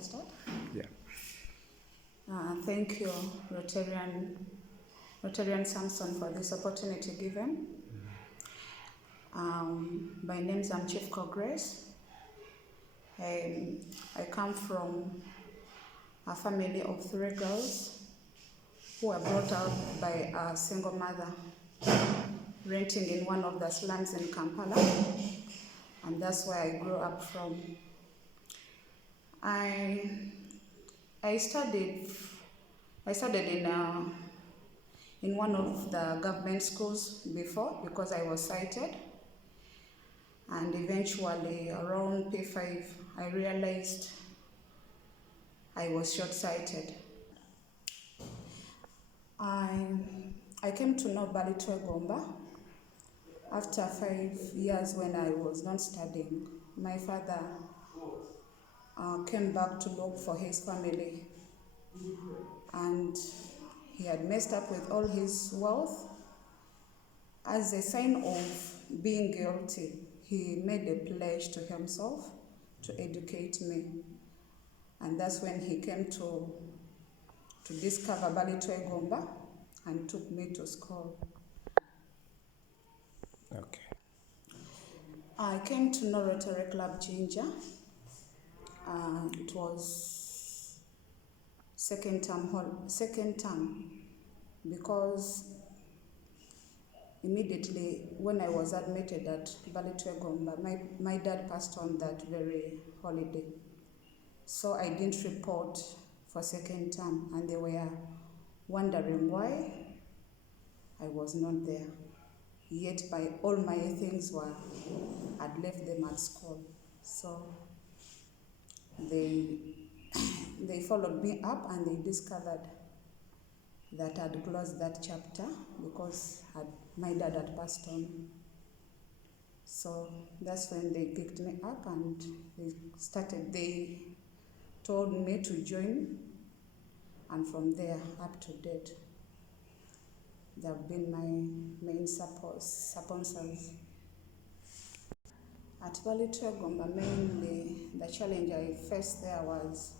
Start? Yeah. Thank you, Rotarian Samson, for this opportunity given. My name is Kifuko Grace. I come from a family of 3 girls who were brought up by a single mother, renting in one of the slums in Kampala, and that's where I grew up from. I studied in one of the government schools before because I was sighted, and eventually around P5 I realized I was short-sighted. I came to know brigter after 5 years when I was not studying. My father came back to look for his family, and he had messed up with all his wealth. As a sign of being guilty, he made a pledge to himself to educate me. And that's when he came to discover brigter and took me to school. Okay. I came to know Rotary Club of Jinja. It was second term, because immediately when I was admitted at brigter, my dad passed on that very holiday. So I didn't report for second term, and they were wondering why I was not there. Yet by all my things I'd left them at school. So they followed me up, and they discovered that I'd closed that chapter because my dad had passed on. So that's when they picked me up, and they told me to join, and from there up to date, they have been my main sponsors. At brigter, mainly the challenge I faced there was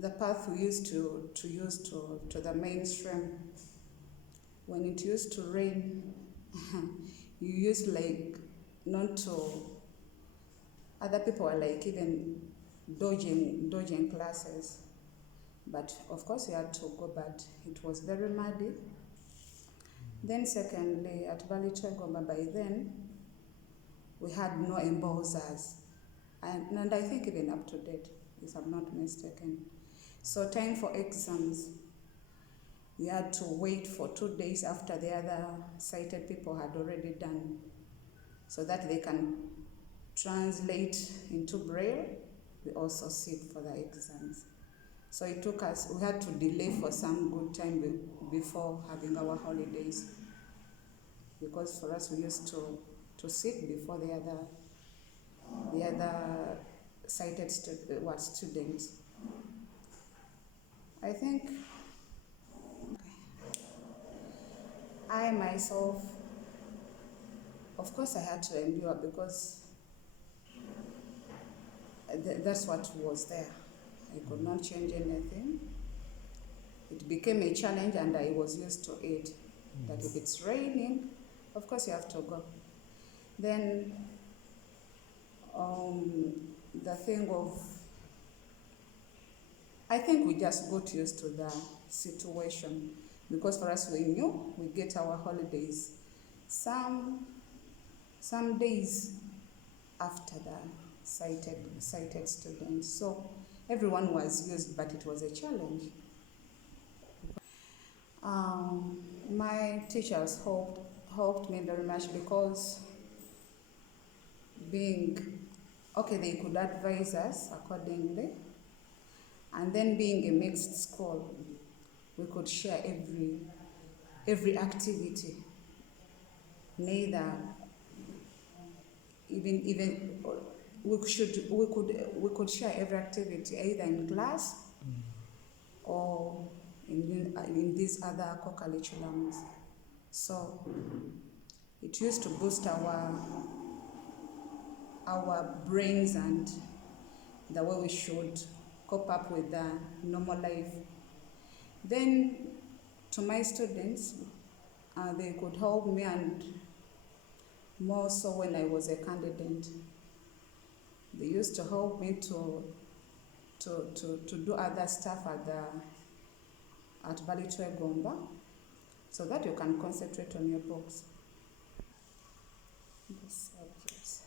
the path we used to use to the mainstream. When it used to rain, you used not to, other people were even dodging classes. But of course you had to go, but it was very muddy. Then secondly, at brigter, by then, we had no embossers. And I think even up to date, if I'm not mistaken. So time for exams, we had to wait for 2 days after the other sighted people had already done, so that they can translate into Braille. We also sit for the exams. So it took us, we had to delay for some good time before having our holidays, because for us we used to sit before the other sighted students. I think I myself, of course I had to endure, because that's what was there. I could not change anything. It became a challenge, and I was used to it. That if it's raining, of course you have to go. Then the thing of, I think we just got used to the situation, because for us we knew we get our holidays some days after the sighted students. So everyone was used, but it was a challenge. My teachers helped me very much, because they could advise us accordingly. And then being a mixed school, we could share every activity. We could share every activity, either in class or in these other co-curriculums. So it used to boost our our brains and the way we should cope up with the normal life. Then to my students, they could help me, and more so when I was a candidate. They used to help me to do other stuff at Brigter so that you can concentrate on your books. The subjects.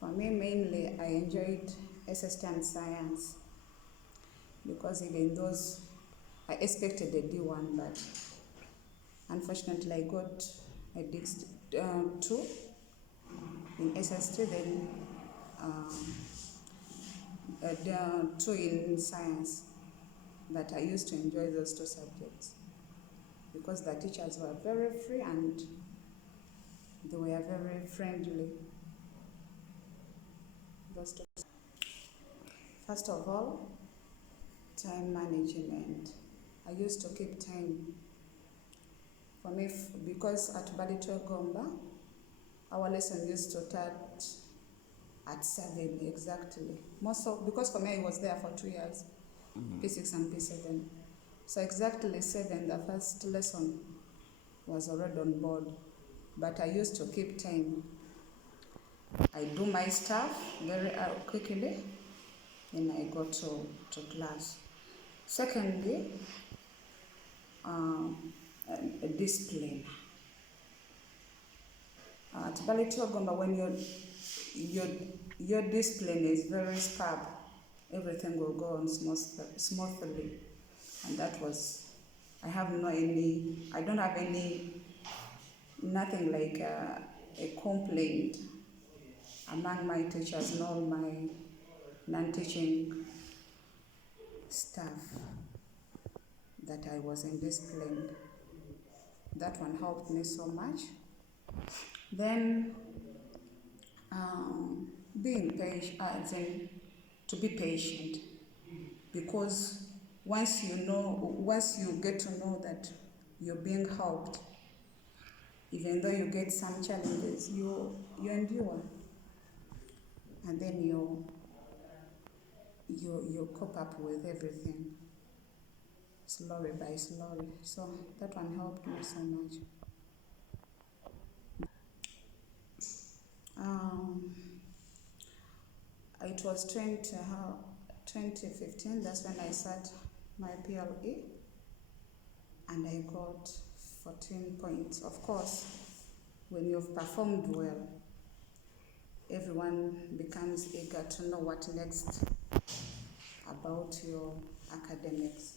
For me, mainly, I enjoyed SST and science because even those, I expected a D1, but unfortunately I did 2 in SST, then 2 in science. But I used to enjoy those 2 subjects because the teachers were very free and they were very friendly. Those 2. First of all, time management. I used to keep time. For me, because at Brigter our lesson used to start at 7 exactly. Most of, because for me I was there for 2 years, P6 and P7. So exactly 7, the first lesson was already on board. But I used to keep time. I do my stuff very quickly, then I go to class. Secondly, discipline. At Brigter when your discipline is very sharp, everything will go on smoothly. And that was, I don't have nothing like a complaint among my teachers nor my non-teaching staff that I was indisciplined. That one helped me so much. Then being patient, to be patient, because once you get to know that you're being helped, even though you get some challenges, you endure, and then you cope up with everything slowly by slowly. So that one helped me so much. It was 2015, that's when I sat my PLE, and I got 14 points. Of course, when you've performed well, everyone becomes eager to know what next about your academics.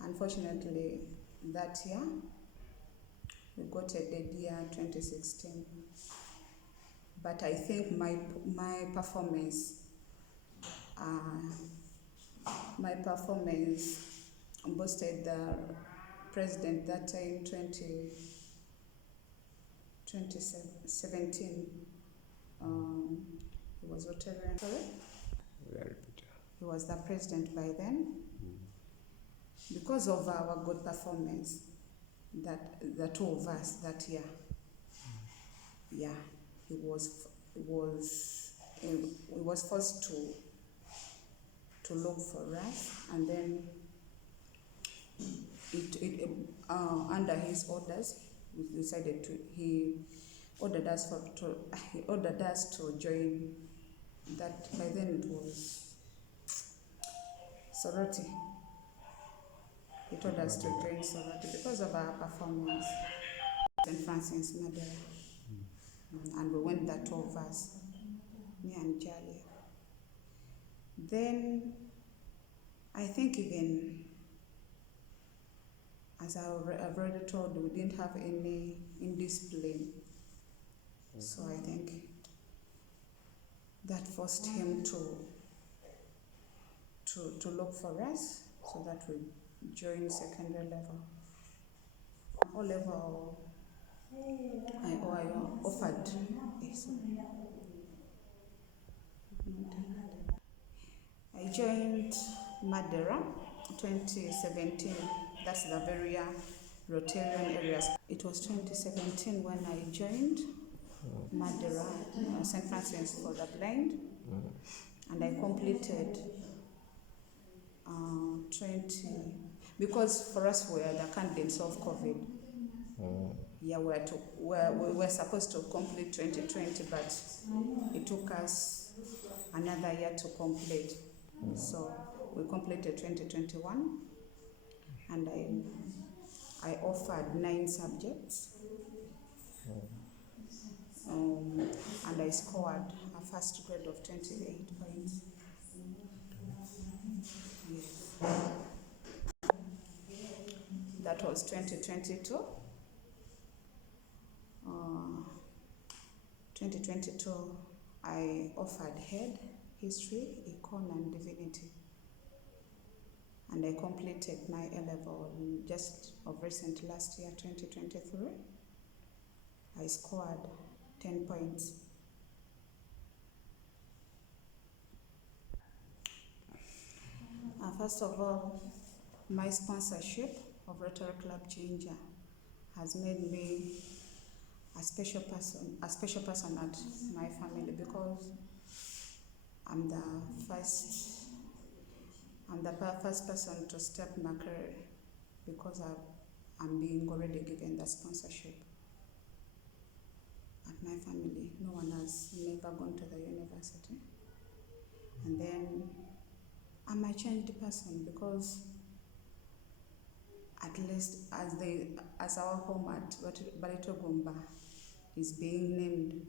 Unfortunately, that year, we got a dead year, 2016. But I think my performance boosted the president that time, 2017. He was Rotarian. He was the president by then. Because of our good performance, that the 2 of us that year, he was forced to look for us, and then under his orders, we decided he ordered us to join that. By then it was sorority. He told us to join sorority because of our performance. St. Francis Madera. And we went, the 2 of us, me and Charlie. Then I think, even as I've already told, we didn't have any indiscipline. So I think that forced him to look for us so that we join secondary level. O level, I offered. I joined Madera 2017. That's the very Rotarian areas. It was 2017 when I joined. Madeira, St. Francis for the Blind, and I completed 20, because for us we are the candidates of COVID. Yeah, we were supposed to complete 2020, but it took us another year to complete. So we completed 2021, and I offered 9 subjects, and I scored a first grade of 28 points. Yes. That was 2022. 2022, I offered head, history, econ, and divinity. And I completed my A-level just of recent last year, 2023. I scored 10 points. First of all, my sponsorship of Rotary Club Jinja has made me a special person at my family, because I'm the first person to step my career, because I'm being already given the sponsorship at my family. No one has never gone to the university. And then I'm a changed person, because at least as our home at Baritogomba is being named,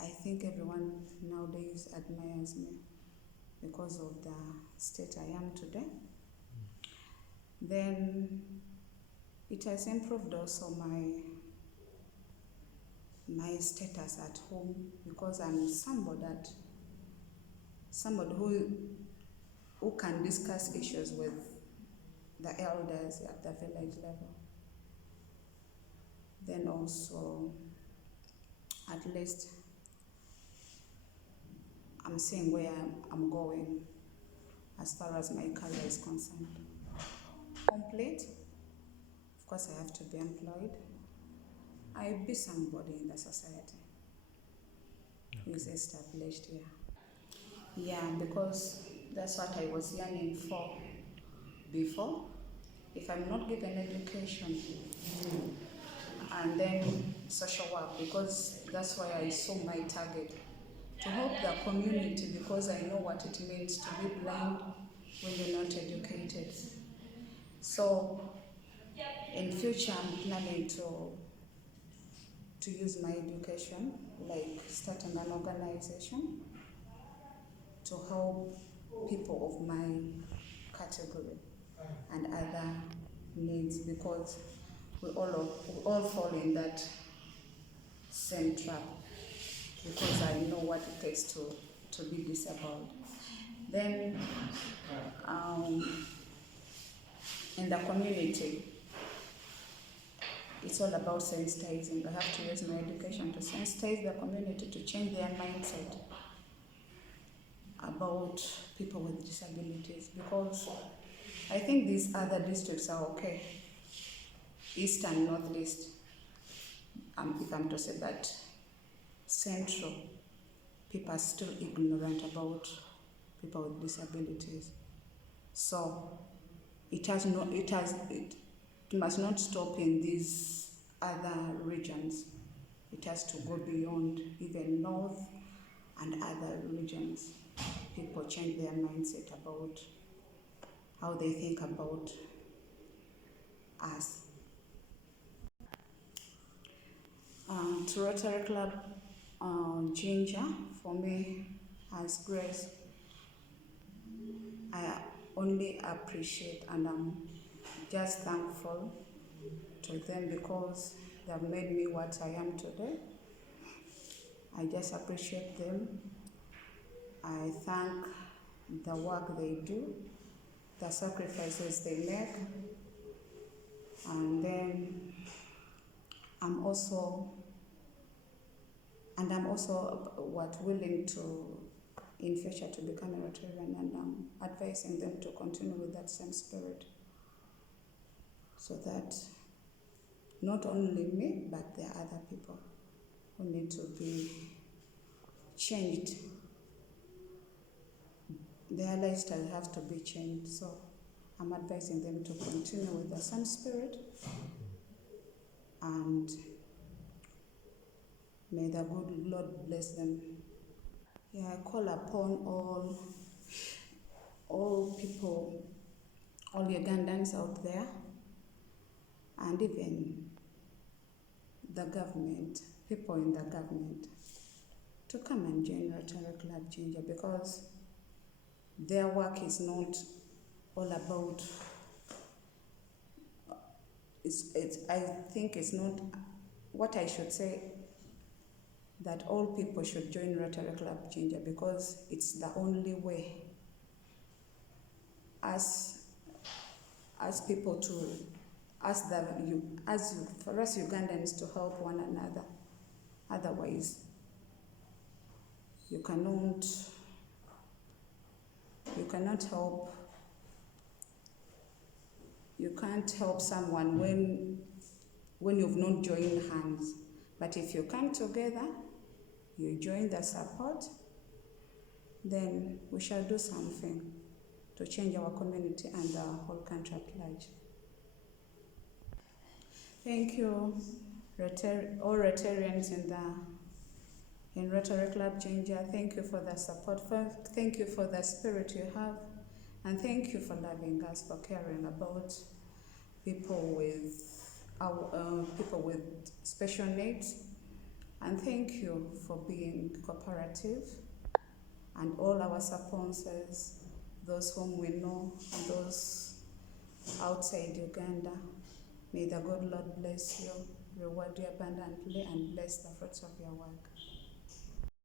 I think everyone nowadays admires me because of the state I am today. Then it has improved also my status at home, because I'm somebody who can discuss issues with the elders at the village level. Then also, at least I'm seeing where I'm going as far as my career is concerned. Complete, of course I have to be employed. I'll be somebody in the society who is established here. Yeah, because that's what I was yearning for before. If I'm not given education, and then social work, because that's why I saw my target, to help the community, because I know what it means to be blind when you're not educated. So in future, I'm planning to use my education, like starting an organization to help people of my category and other needs, because we all fall in that same trap, because I know what it takes to be disabled. Then in the community, it's all about sensitizing. I have to use my education to sensitize the community, to change their mindset about people with disabilities, because I think these other districts are okay, east and northeast, if I'm to say that, central, people are still ignorant about people with disabilities. So it must not stop in these other regions. It has to go beyond, even north and other regions. People change their mindset about how they think about us. To Rotary Club Jinja, for me, as Grace, I only appreciate, and I'm just thankful to them, because they have made me what I am today. I just appreciate them. I thank the work they do, the sacrifices they make, and then I'm also willing to, in future, to become a Rotarian, and I'm advising them to continue with that same spirit, so that not only me, but there are other people who need to be changed. Their lifestyle have to be changed. So I'm advising them to continue with the same spirit, and may the good Lord bless them. Yeah, I call upon all people, all Ugandans out there, and even the government, people in the government, to come and join Rotary Club Jinja, because their work is not all about, I think it's not what I should say, that all people should join Rotary Club Jinja, because it's the only way as people to, for us Ugandans to help one another. Otherwise, you cannot help. You can't help someone when you've not joined hands. But if you come together, you join the support, then we shall do something to change our community and the whole country at large. Thank you, all Rotarians in Rotary Club Jinja. Thank you for the support. Thank you for the spirit you have, and thank you for loving us, for caring about people with special needs, and thank you for being cooperative, and all our sponsors, those whom we know and those outside Uganda. May the good Lord bless you, reward you abundantly, and bless the fruits of your work.